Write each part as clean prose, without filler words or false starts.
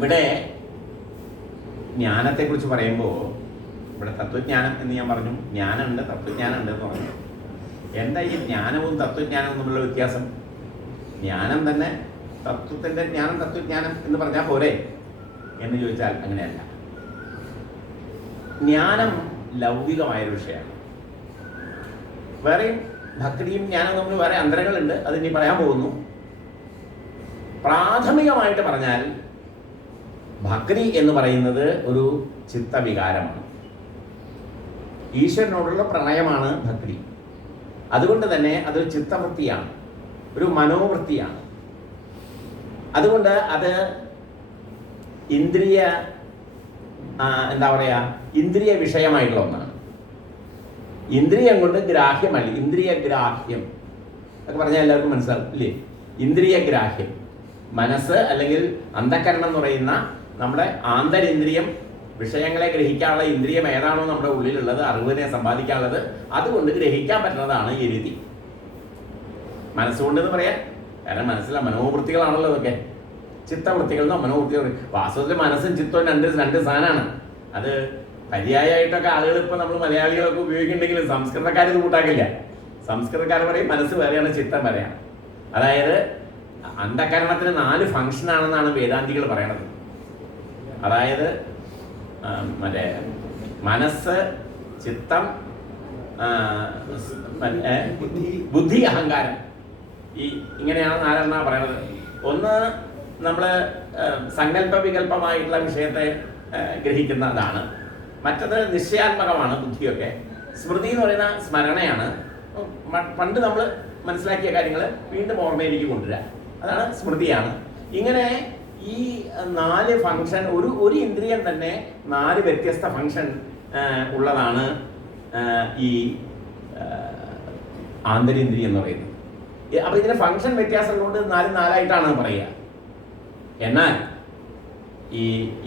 ഇവിടെ ജ്ഞാനത്തെക്കുറിച്ച് പറയുമ്പോൾ ഇവിടെ തത്വജ്ഞാനം എന്ന് ഞാൻ പറഞ്ഞു, ജ്ഞാനമുണ്ട് തത്വജ്ഞാനമുണ്ട് എന്ന് പറഞ്ഞു. എന്താ ഈ ജ്ഞാനവും തത്വജ്ഞാനവും തമ്മിലുള്ള വ്യത്യാസം? ജ്ഞാനം തന്നെ തത്വത്തിൻ്റെ ജ്ഞാനം തത്വജ്ഞാനം എന്ന് പറഞ്ഞാൽ പോരെ എന്ന് ചോദിച്ചാൽ അങ്ങനെയല്ല. ജ്ഞാനം ലൗകികമായൊരു വിഷയമാണ്. വേറെയും ഭക്തിയും ജ്ഞാനം തമ്മിൽ വേറെ അന്തരങ്ങളുണ്ട്, അത് ഇനി പറയാൻ പോകുന്നു. പ്രാഥമികമായിട്ട് പറഞ്ഞാൽ ഭക്തി എന്ന് പറയുന്നത് ഒരു ചിത്തവികാരമാണ്, ഈശ്വരനോടുള്ള പ്രണയമാണ് ഭക്തി. അതുകൊണ്ട് തന്നെ അതൊരു ചിത്തവൃത്തിയാണ്, ഒരു മനോവൃത്തിയാണ്. അതുകൊണ്ട് അത് ഇന്ദ്രിയ ഇന്ദ്രിയ വിഷയമായിട്ടുള്ള ഒന്നാണ്. ഇന്ദ്രിയം കൊണ്ട് ഗ്രാഹ്യമല്ല, ഇന്ദ്രിയ ഗ്രാഹ്യം ഒക്കെ പറഞ്ഞാൽ എല്ലാവർക്കും മനസ്സിലാവും ഇല്ലേ? ഇന്ദ്രിയ ഗ്രാഹ്യം, മനസ്സ് അല്ലെങ്കിൽ അന്ധകരണം എന്ന് പറയുന്ന നമ്മുടെ ആന്തരിന്ദ്രിയം, വിഷയങ്ങളെ ഗ്രഹിക്കാനുള്ള ഇന്ദ്രിയം ഏതാണോ നമ്മുടെ ഉള്ളിലുള്ളത്, അറിവിനെ സമ്പാദിക്കാനുള്ളത്, അതുകൊണ്ട് ഗ്രഹിക്കാൻ പറ്റുന്നതാണ് ഈ രീതി. മനസ്സുകൊണ്ടെന്ന് പറയാം, കാരണം മനസ്സിലെ മനോവൃത്തികളാണല്ലോ ഇതൊക്കെ. ചിത്തവൃത്തികൾ എന്നോ മനോവൃത്തികൾ. വാസ്തവത്തിൽ മനസ്സും ചിത്തവും രണ്ട് സാധനമാണ്. അത് പര്യായമായിട്ടൊക്കെ ആളുകൾ ഇപ്പോൾ നമ്മൾ മലയാളികളൊക്കെ ഉപയോഗിക്കുന്നുണ്ടെങ്കിലും സംസ്കൃതക്കാർ ഇത് കൂട്ടാക്കില്ല. സംസ്കൃതക്കാർ പറയും മനസ്സ് വേറെയാണ് ചിത്തം വേറെയാണ്. അതായത് അന്ധകരണത്തിന് 4 ഫംഗ്ഷനാണെന്നാണ് വേദാന്തികൾ പറയണത്. അതായത് മറ്റേ മനസ്സ്, ചിത്തം, ബുദ്ധി, അഹങ്കാരം. ഇങ്ങനെയാണ് 4 പറയണത്. ഒന്ന് നമ്മൾ സങ്കല്പ വികല്പമായിട്ടുള്ള വിഷയത്തെ ഗ്രഹിക്കുന്നതാണ്. മറ്റത് നിശ്ചയാത്മകമാണ് ബുദ്ധിയൊക്കെ. സ്മൃതി എന്ന് പറയുന്ന സ്മരണയാണ്. പണ്ട് നമ്മൾ മനസ്സിലാക്കിയ കാര്യങ്ങൾ വീണ്ടും ഓർമ്മയിലേക്ക് കൊണ്ടുവരിക, അതാണ് സ്മൃതിയാണ്. ഇങ്ങനെ ഈ 4 ഫംഗ്ഷൻ, ഒരു ഇന്ദ്രിയം തന്നെ 4 വ്യത്യസ്ത ഫംഗ്ഷൻ ഉള്ളതാണ് ഈ ആന്തരിന്ദ്രിയം എന്ന് പറയുന്നത്. അപ്പോൾ ഇതിന് ഫംഗ്ഷൻ വ്യത്യാസം കൊണ്ട് 4 പറയുക. എന്നാൽ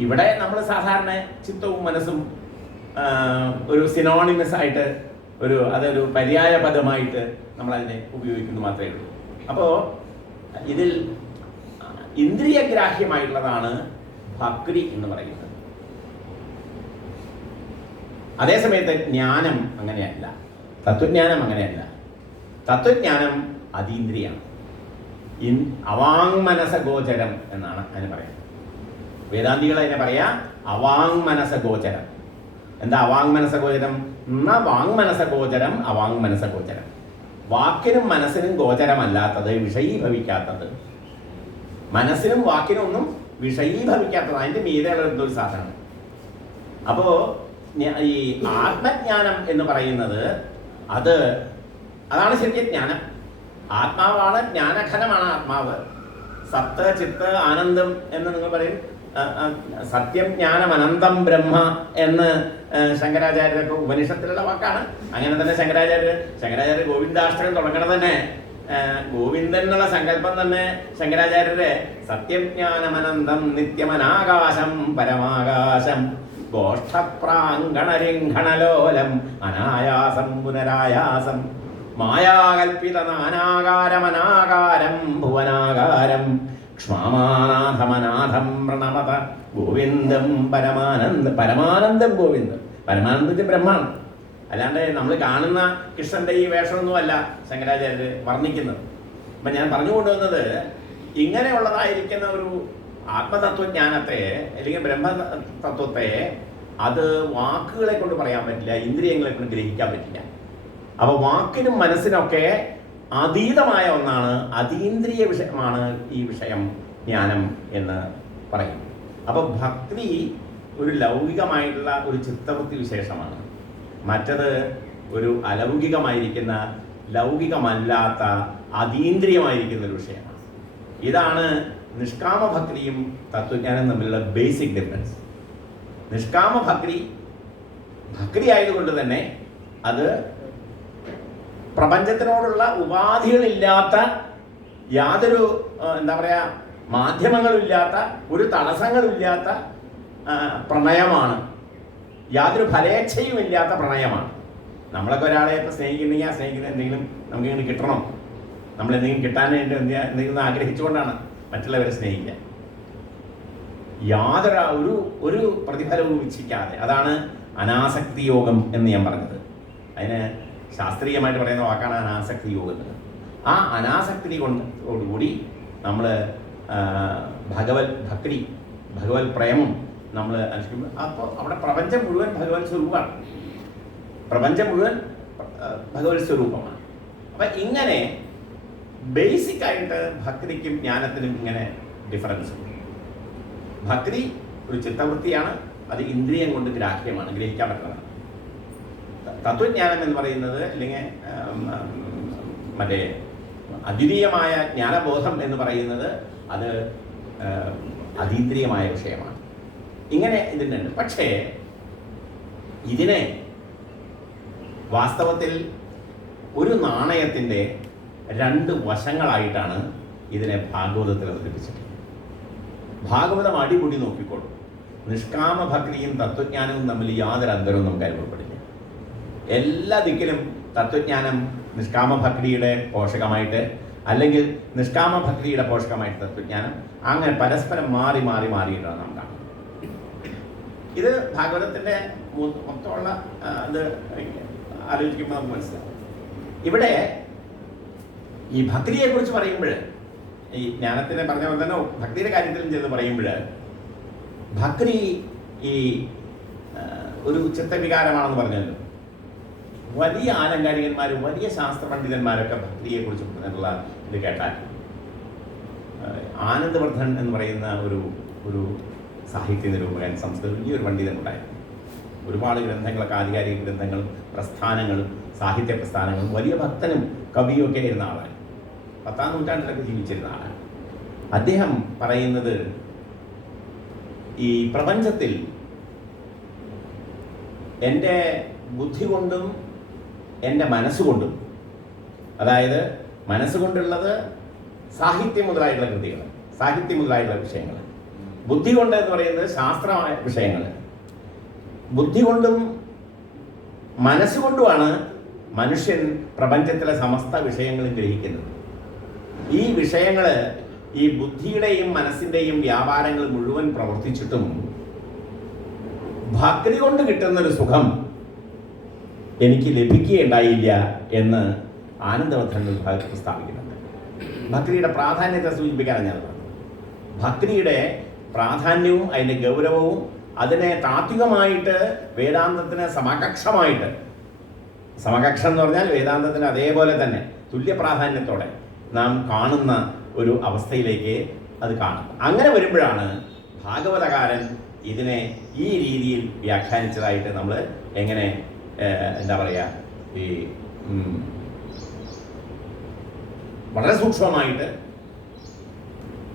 ഇവിടെ നമ്മൾ സാധാരണ ചിത്തവും മനസ്സും ഒരു സിനോണിമസ് ആയിട്ട് അതൊരു പര്യായ പദമായിട്ട് നമ്മളതിനെ ഉപയോഗിക്കുന്നു മാത്രമേ ഉള്ളൂ. അപ്പോൾ ഇതിൽ ഇന്ദ്രിയഗ്രാഹ്യമായിട്ടുള്ളതാണ് ഭക്തി എന്ന് പറയുന്നത്. അതേസമയത്ത് ജ്ഞാനം അങ്ങനെയല്ല, തത്വജ്ഞാനം അങ്ങനെയല്ല. തത്വജ്ഞാനം അതീന്ദ്രിയാണ്, അവാങ്മനസഗോചരം എന്നാണ് അതിന് പറയുന്നത്. വേദാന്തികൾ അതിനെ പറയാ അവാങ്മനസഗോചരം. എന്താ അവാങ്മനസഗോചരം? വാങ്മനസഗോചരം, അവാങ്മനസഗോചരം. വാക്കിനും മനസ്സിനും ഗോചരമല്ലാത്തത്, വിഷയീഭവിക്കാത്തത്. മനസ്സിനും വാക്കിനും ഒന്നും വിഷയീഭവിക്കാത്തത്, അതിൻ്റെ മീതെയുള്ള ഒരു സാധനം. അപ്പോൾ ഈ ആത്മജ്ഞാനം എന്ന് പറയുന്നത് അതാണ് ശരിക്കും ജ്ഞാനം. ആത്മാവാണ്, ജ്ഞാനഘനമാണ് ആത്മാവ്. സത്ത്, ചിത്ത്, ആനന്ദം എന്ന് നിങ്ങൾ പറയും. സത്യം, ജ്ഞാനം, അനന്തം ബ്രഹ്മ എന്ന് ശങ്കരാചാര്യരൊക്കെ ഉപനിഷത്തിലുള്ള വാക്കാണ്. അങ്ങനെ തന്നെ ശങ്കരാചാര്യ ഗോവിന്ദാഷ്ടകം തുടങ്ങണത് തന്നെ ഗോവിന്ദൻ എന്നുള്ള സങ്കല്പം തന്നെ ശങ്കരാചാര്യരെ സത്യം, ജ്ഞാനമനന്തം നിത്യമനാകാശം പരമാകാശം ഗോഷ്ഠപ്രാങ്കണരിംഘണലോലം അനായാസം പുനരായാസം മായാകൽപിത നാനാകാരമനാകാരം ഭുവനാകാരം ക്ഷ്മാനാഥമനാഥം പ്രണമത ഗോവിന്ദം പരമാനന്ദം ഗോവിന്ദം. പരമാനന്ദത്തിൽ ബ്രഹ്മാണ്, അല്ലാണ്ട് നമ്മൾ കാണുന്ന കൃഷ്ണന്റെ ഈ വേഷമൊന്നുമല്ല ശങ്കരാചാര്യർ വർണ്ണിക്കുന്നത്. അപ്പം ഞാൻ പറഞ്ഞു കൊണ്ടുവന്നത് ഇങ്ങനെയുള്ളതായിരിക്കുന്ന ഒരു ആത്മതത്വജ്ഞാനത്തെ അല്ലെങ്കിൽ ബ്രഹ്മതത്വത്തെ അത് വാക്കുകളെ കൊണ്ട് പറയാൻ പറ്റില്ല, ഇന്ദ്രിയങ്ങളെ കൊണ്ട് ഗ്രഹിക്കാൻ പറ്റില്ല. അപ്പോൾ വാക്കിനും മനസ്സിനൊക്കെ അതീതമായ ഒന്നാണ്, അതീന്ദ്രിയ വിഷയമാണ് ഈ വിഷയം, ജ്ഞാനം എന്ന് പറയും. അപ്പോൾ ഭക്തി ഒരു ലൗകികമായിട്ടുള്ള ഒരു ചിത്തവൃത്തി വിശേഷമാണ്. മറ്റത് ഒരു അലൗകികമായിരിക്കുന്ന, ലൗകികമല്ലാത്ത, അതീന്ദ്രിയമായിരിക്കുന്ന ഒരു വിഷയമാണ്. ഇതാണ് നിഷ്കാമ ഭക്തിയും തത്വജ്ഞാനം തമ്മിലുള്ള ബേസിക് ഡിഫറൻസ്. നിഷ്കാമ ഭക്തി ആയതുകൊണ്ട് തന്നെ അത് പ്രപഞ്ചത്തിനോടുള്ള ഉപാധികളില്ലാത്ത, യാതൊരു മാധ്യമങ്ങളില്ലാത്ത, ഒരു തടസ്സങ്ങളില്ലാത്ത പ്രണയമാണ്. യാതൊരു ഫലേച്ഛയും ഇല്ലാത്ത പ്രണയമാണ്. നമ്മളൊക്കെ ഒരാളെ ഇപ്പോൾ സ്നേഹിക്കുന്നുണ്ടെങ്കിൽ ആ സ്നേഹിക്കുന്ന എന്തെങ്കിലും നമുക്കിങ്ങനെ കിട്ടണം, നമ്മളെന്തെങ്കിലും കിട്ടാനായിട്ട് എന്തെങ്കിലും ആഗ്രഹിച്ചുകൊണ്ടാണ് മറ്റുള്ളവരെ സ്നേഹിക്കുക. യാതൊരു ഒരു പ്രതിഫലവും ഇച്ഛിക്കാതെ. അതാണ് അനാസക്തി യോഗം എന്ന് ഞാൻ പറഞ്ഞത്. അതിന് ശാസ്ത്രീയമായിട്ട് പറയുന്ന വാക്കാണ് അനാസക്തി യോഗം. ആ അനാസക്തി കൊണ്ടോടുകൂടി നമ്മൾ ഭഗവത് പ്രേമം നമ്മൾ അനുഷ്ഠിക്കുമ്പോൾ അപ്പോൾ അവിടെ പ്രപഞ്ചം മുഴുവൻ ഭഗവത് സ്വരൂപമാണ്. പ്രപഞ്ചം മുഴുവൻ ഭഗവത് സ്വരൂപമാണ്. അപ്പം ഇങ്ങനെ ബേസിക് ആയിട്ട് ഭക്തിക്കും ജ്ഞാനത്തിനും ഇങ്ങനെ ഡിഫറൻസ് ഉണ്ട്. ഭക്തി ഒരു ചിത്തവൃത്തിയാണ്, അത് ഇന്ദ്രിയം കൊണ്ട് ഗ്രാഹ്യമാണ്, ഗ്രഹിക്കാൻ പറ്റുന്നതാണ്. തത്വജ്ഞാനം എന്ന് പറയുന്നത് അല്ലെങ്കിൽ മറ്റേ അദ്വിതീയമായ ജ്ഞാനബോധം എന്ന് പറയുന്നത് അത് അതീന്ദ്രിയമായ വിഷയമാണ്. ഇങ്ങനെ ഇതിൻ്റെ ഉണ്ട്. പക്ഷേ ഇതിനെ വാസ്തവത്തിൽ ഒരു നാണയത്തിൻ്റെ രണ്ട് വശങ്ങളായിട്ടാണ് ഇതിനെ ഭാഗവതത്തിൽ അവതരിപ്പിച്ചിട്ടുള്ളത്. ഭാഗവതം അടിപൊളി നോക്കിക്കോളും. നിഷ്കാമ ഭക്തിയും തത്വജ്ഞാനവും തമ്മിൽ യാതൊരു അന്തരവും നമുക്ക് അനുഭവപ്പെടില്ല. എല്ലാ ദിക്കിലും തത്വജ്ഞാനം നിഷ്കാമ ഭക്തിയുടെ പോഷകമായിട്ട്, അല്ലെങ്കിൽ നിഷ്കാമ ഭക്തിയുടെ പോഷകമായിട്ട് തത്വജ്ഞാനം, അങ്ങനെ പരസ്പരം മാറിയിട്ടാണ് നാം കാണുന്നത്. ഇത് ഭാഗവതത്തിൻ്റെ മൊത്തമുള്ള ഇത് ആലോചിക്കുമ്പോൾ നമുക്ക് മനസ്സിലാവും. ഇവിടെ ഈ ഭക്തിയെക്കുറിച്ച് പറയുമ്പോൾ, ഈ ജ്ഞാനത്തിനെ പറഞ്ഞ പോലെ തന്നെ ഭക്തിയുടെ കാര്യത്തിലും ചെയ്ത് പറയുമ്പോൾ, ഭക്തി ഈ ഒരു ചിത്തവികാരമാണെന്ന് പറഞ്ഞല്ലോ. വലിയ ആലങ്കാരികന്മാരും വലിയ ശാസ്ത്ര പണ്ഡിതന്മാരൊക്കെ ഭക്തിയെക്കുറിച്ച് പറഞ്ഞിട്ടുള്ള ഇത് കേട്ടാൽ, ആനന്ദവർദ്ധൻ എന്ന് പറയുന്ന ഒരു സാഹിത്യ നിരൂപകൻ, സംസ്കൃതം വലിയൊരു പണ്ഡിതനുണ്ടായിരുന്നു. ഒരുപാട് ഗ്രന്ഥങ്ങളൊക്കെ, ആധികാരിക ഗ്രന്ഥങ്ങളും പ്രസ്ഥാനങ്ങളും സാഹിത്യ പ്രസ്ഥാനങ്ങളും, വലിയ ഭക്തനും കവിയും ഒക്കെ ആയിരുന്ന ആളാണ്. 10ാം നൂറ്റാണ്ടിലൊക്കെ ജീവിച്ചിരുന്ന ആളാണ്. അദ്ദേഹം പറയുന്നത്, ഈ പ്രപഞ്ചത്തിൽ എൻ്റെ ബുദ്ധി കൊണ്ടും എൻ്റെ മനസ്സുകൊണ്ടും, അതായത് മനസ്സുകൊണ്ടുള്ളത് സാഹിത്യം മുതലായിട്ടുള്ള കൃതികൾ, സാഹിത്യം മുതലായിട്ടുള്ള വിഷയങ്ങൾ, ബുദ്ധി കൊണ്ട് എന്ന് പറയുന്നത് ശാസ്ത്രമായ വിഷയങ്ങൾ, ബുദ്ധി കൊണ്ടും മനസ്സുകൊണ്ടുമാണ് മനുഷ്യൻ പ്രപഞ്ചത്തിലെ സമസ്ത വിഷയങ്ങളും ഗ്രഹിക്കുന്നത്. ഈ വിഷയങ്ങൾ, ഈ ബുദ്ധിയുടെയും മനസ്സിൻ്റെയും വ്യാപാരങ്ങൾ മുഴുവൻ പ്രവർത്തിച്ചിട്ടും ഭക്തി കൊണ്ട് കിട്ടുന്നൊരു സുഖം എനിക്ക് ലഭിക്കുകയുണ്ടായില്ല എന്ന് ആനന്ദവർദ്ധൻ വിഭാഗത്തിൽ പ്രസ്താവിക്കുന്നുണ്ട്. ഭക്തിയുടെ പ്രാധാന്യത്തെ സൂചിപ്പിക്കാനാണ് ഞാൻ പറഞ്ഞത്. ഭക്തിയുടെ പ്രാധാന്യവും അതിൻ്റെ ഗൗരവവും അതിനെ താത്വികമായിട്ട് വേദാന്തത്തിന് സമകക്ഷമായിട്ട്, സമകക്ഷം എന്ന് പറഞ്ഞാൽ വേദാന്തത്തിന് അതേപോലെ തന്നെ തുല്യ പ്രാധാന്യത്തോടെ നാം കാണുന്ന ഒരു അവസ്ഥയിലേക്ക് അത് കാണും. അങ്ങനെ വരുമ്പോഴാണ് ഭാഗവതകാരൻ ഇതിനെ ഈ രീതിയിൽ വ്യാഖ്യാനിച്ചതായിട്ട് നമ്മൾ എങ്ങനെ എന്താ പറയുക, ഈ വളരെ സൂക്ഷ്മമായിട്ട്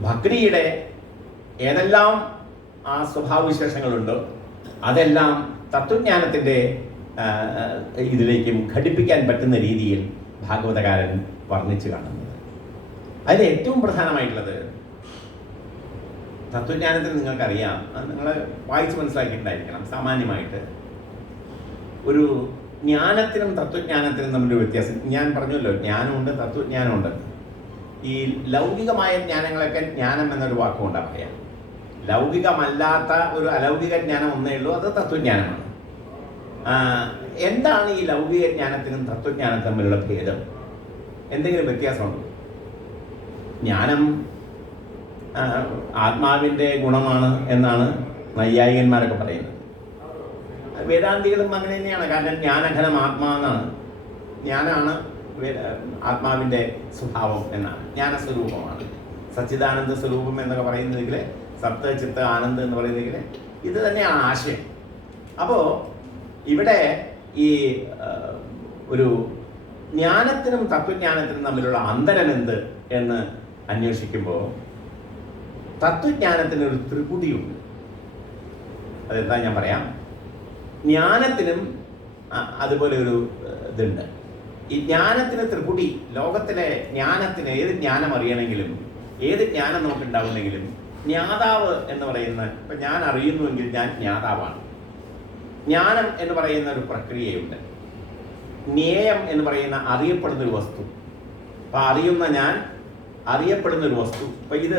ഭക്തിയുടെ ഏതെല്ലാം ആ സ്വഭാവവിശേഷങ്ങളുണ്ടോ അതെല്ലാം തത്വജ്ഞാനത്തിൻ്റെ ഇതിലേക്കും ഘടിപ്പിക്കാൻ പറ്റുന്ന രീതിയിൽ ഭാഗവതകാരൻ വർണ്ണിച്ച് കാണുന്നത്. അതിൽ ഏറ്റവും പ്രധാനമായിട്ടുള്ളത്, തത്വജ്ഞാനത്തിൽ നിങ്ങൾക്കറിയാം, നിങ്ങൾ വായിച്ച് മനസ്സിലാക്കിയിട്ടുണ്ടായിരിക്കണം, സാമാന്യമായിട്ട് ഒരു ജ്ഞാനത്തിനും തത്വജ്ഞാനത്തിനും തമ്മിലൊരു വ്യത്യാസം. ഞാൻ പറഞ്ഞല്ലോ, ജ്ഞാനമുണ്ട്, തത്വജ്ഞാനമുണ്ട്. ഈ ലൗകികമായ ജ്ഞാനങ്ങളൊക്കെ ജ്ഞാനം എന്നൊരു വാക്കുകൊണ്ടാണ് പറയാം. ലൗകികമല്ലാത്ത ഒരു അലൗകിക ജ്ഞാനം ഒന്നേ ഉള്ളൂ, അത് തത്വജ്ഞാനമാണ്. എന്താണ് ഈ ലൗകിക ജ്ഞാനത്തിനും തത്വജ്ഞാനം തമ്മിലുള്ള ഭേദം? എന്തെങ്കിലും വ്യത്യാസമുണ്ടോ? ജ്ഞാനം ആത്മാവിൻ്റെ ഗുണമാണ് എന്നാണ് നൈയായികന്മാരൊക്കെ പറയുന്നത്. വേദാന്തികളും അങ്ങനെ തന്നെയാണ്. കാരണം ജ്ഞാനഘനം ആത്മാ എന്നാണ്, ജ്ഞാനാണ് ആത്മാവിൻ്റെ സ്വഭാവം എന്നാണ്, ജ്ഞാനസ്വരൂപമാണ്. സച്ചിദാനന്ദ സ്വരൂപം എന്നൊക്കെ പറയുന്നതെങ്കിൽ, സത്ത് ചിത്ത ആനന്ദ് എന്ന് പറയുന്നതെങ്കിൽ ഇത് തന്നെയാണ് ആശയം. അപ്പോൾ ഇവിടെ ഈ ഒരു ജ്ഞാനത്തിനും തത്വജ്ഞാനത്തിനും തമ്മിലുള്ള അന്തരം എന്ത് എന്ന് അന്വേഷിക്കുമ്പോൾ തത്വജ്ഞാനത്തിനൊരു ത്രിപുടിയുണ്ട്. അതെന്താ ഞാൻ പറയാം. ജ്ഞാനത്തിനും അതുപോലെ ഒരു ഇതുണ്ട്. ഈ ജ്ഞാനത്തിന് ത്രിപുടി, ലോകത്തിലെ ജ്ഞാനത്തിന് ഏത് ജ്ഞാനം അറിയണമെങ്കിലും, ഏത് ജ്ഞാനം നമുക്കുണ്ടാവുന്നെങ്കിലും ജ്ഞാതാവ് എന്ന് പറയുന്ന, ഇപ്പം ഞാൻ അറിയുന്നുവെങ്കിൽ ഞാൻ ജ്ഞാതാവാണ്. ജ്ഞാനം എന്ന് പറയുന്ന ഒരു പ്രക്രിയയുണ്ട്. ജ്ഞേയം എന്ന് പറയുന്ന അറിയപ്പെടുന്നൊരു വസ്തു. അപ്പം അറിയുന്ന ഞാൻ, അറിയപ്പെടുന്നൊരു വസ്തു. അപ്പം ഇത്